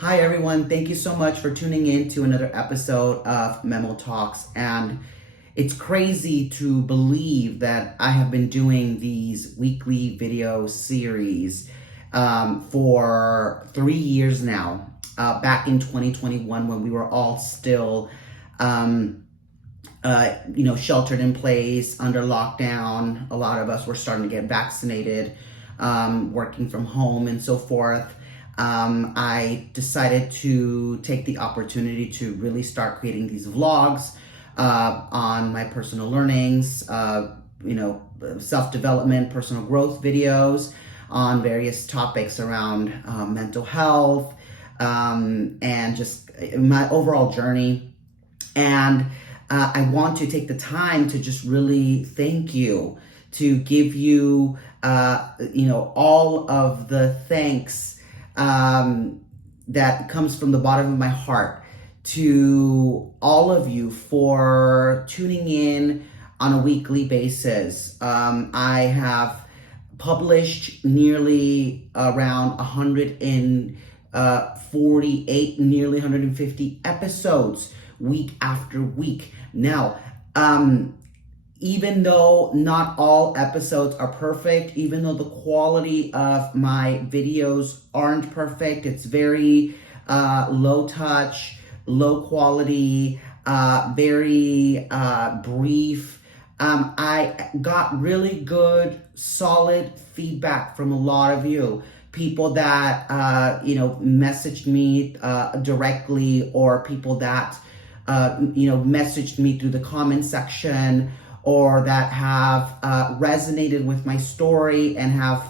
Hi, everyone. Thank you so much for tuning in to another episode of MemoTalks. And it's crazy to believe that I have been doing these weekly video series for 3 years now. Back in 2021, when we were all still, sheltered in place under lockdown. A lot of us were starting to get vaccinated, working from home and so forth. I decided to take the opportunity to really start creating these vlogs on my personal learnings, self-development, personal growth videos on various topics around mental health and just my overall journey. And I want to take the time to just really thank you, to give you, all of the thanks that comes from the bottom of my heart to all of you for tuning in on a weekly basis. I have published nearly around 148, nearly 150 episodes week after week. Now, even though not all episodes are perfect, even though the quality of my videos aren't perfect, it's very low touch, low quality, very brief. I got really good, solid feedback from a lot of you. People that, messaged me directly, or people that, messaged me through the comment section, or that have resonated with my story and have,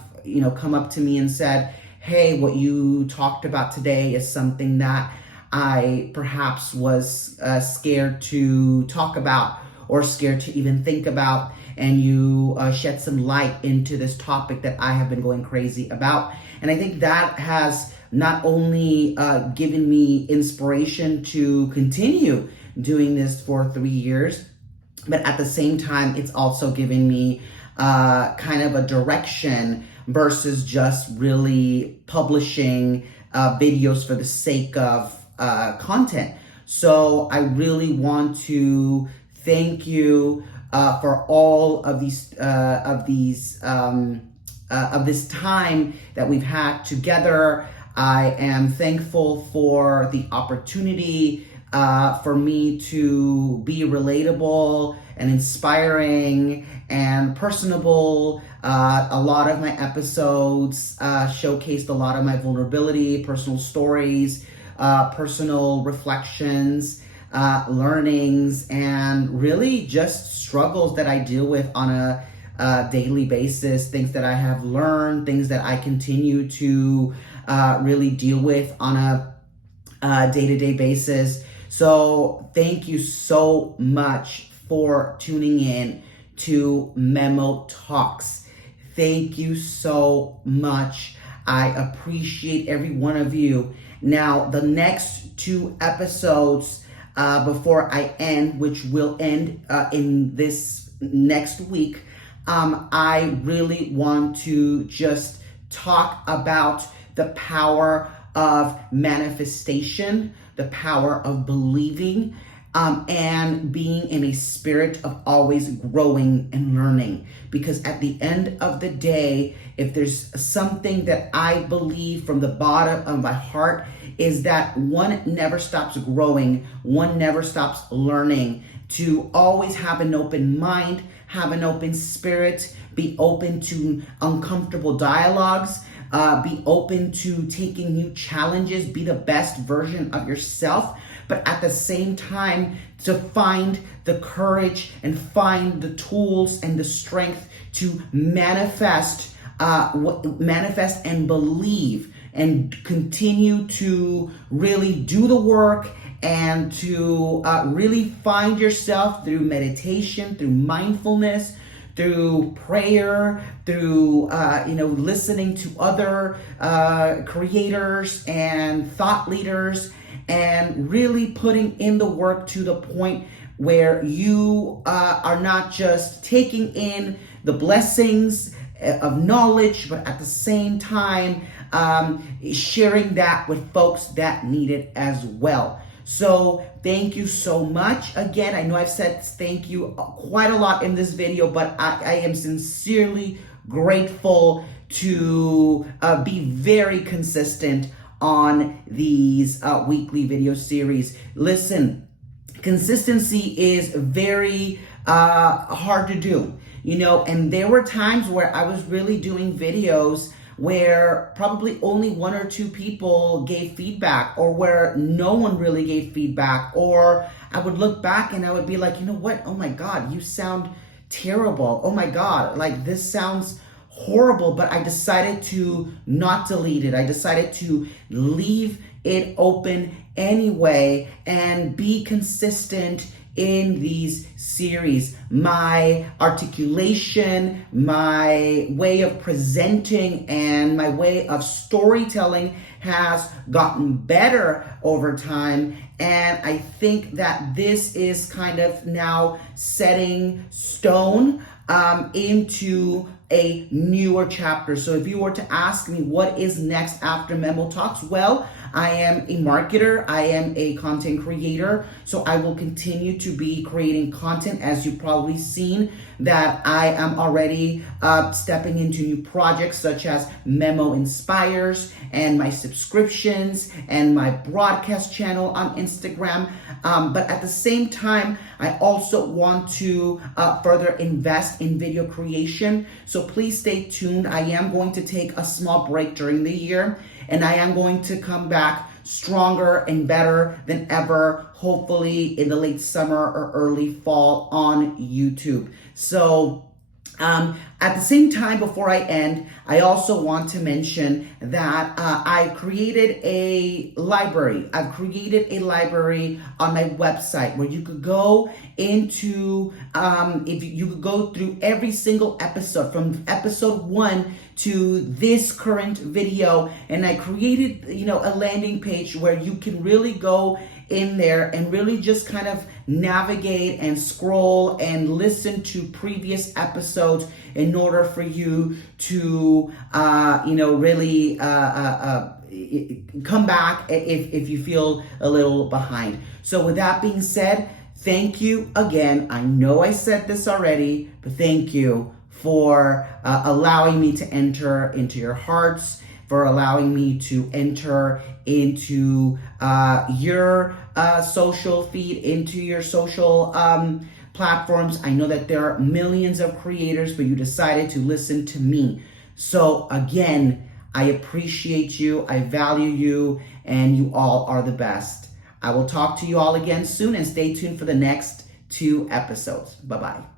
come up to me and said, hey, what you talked about today is something that I perhaps was scared to talk about or scared to even think about. And you shed some light into this topic that I have been going crazy about. And I think that has not only given me inspiration to continue doing this for 3 years, but at the same time, it's also giving me kind of a direction versus just really publishing videos for the sake of content. So I really want to thank you for all of this time that we've had together. I am thankful for the opportunity for me to be relatable and inspiring and personable. A lot of my episodes showcased a lot of my vulnerability, personal stories, personal reflections, learnings, and really just struggles that I deal with on a daily basis, things that I have learned, things that I continue to really deal with on a day-to-day basis. So thank you so much for tuning in to MemoTalks. Thank you so much. I appreciate every one of you. Now, the next 2 episodes before I end, which will end in this next week, I really want to just talk about the power of manifestation, the power of believing, and being in a spirit of always growing and learning. Because at the end of the day, if there's something that I believe from the bottom of my heart, is that one never stops growing, one never stops learning, to always have an open mind, have an open spirit, be open to uncomfortable dialogues, be open to taking new challenges, be the best version of yourself, but at the same time to find the courage and find the tools and the strength to manifest and believe, and continue to really do the work, and to really find yourself through meditation, through mindfulness, through prayer, through listening to other creators and thought leaders, and really putting in the work to the point where you are not just taking in the blessings of knowledge, but at the same time, sharing that with folks that need it as well. So thank you so much. Again, I know I've said thank you quite a lot in this video, but I am sincerely grateful to be very consistent on these weekly video series. Listen, consistency is very hard to do, and there were times where I was really doing videos where probably only one or two people gave feedback, or where no one really gave feedback, or I would look back and I would be like, you know what? Oh my God, you sound terrible. Oh my God, like this sounds horrible. But I decided to not delete it. I decided to leave it open anyway and be consistent in these series. My articulation, my way of presenting, and my way of storytelling has gotten better over time. And I think that this is kind of now setting stone into a newer chapter. So if you were to ask me what is next after MemoTalks, well, I am a marketer, I am a content creator, so I will continue to be creating content. As you've probably seen, that I am already stepping into new projects such as Memo Inspires and my subscriptions and my broadcast channel on Instagram. But at the same time, I also want to further invest in video creation. So please stay tuned. I am going to take a small break during the year, and I am going to come back stronger and better than ever, hopefully in the late summer or early fall on YouTube. So at the same time, before I end, I also want to mention that I created a library. I've created a library on my website where you could go into, if you could go through every single episode from episode 1 to this current video. And I created, a landing page where you can really go in there and really just kind of navigate and scroll and listen to previous episodes in order for you to, really come back if you feel a little behind. So with that being said, thank you again. I know I said this already, but thank you for allowing me to enter into your hearts, for allowing me to enter into your social feed, into your social platforms. I know that there are millions of creators, but you decided to listen to me. So again, I appreciate you, I value you, and you all are the best. I will talk to you all again soon, and stay tuned for the next 2 episodes. Bye-bye.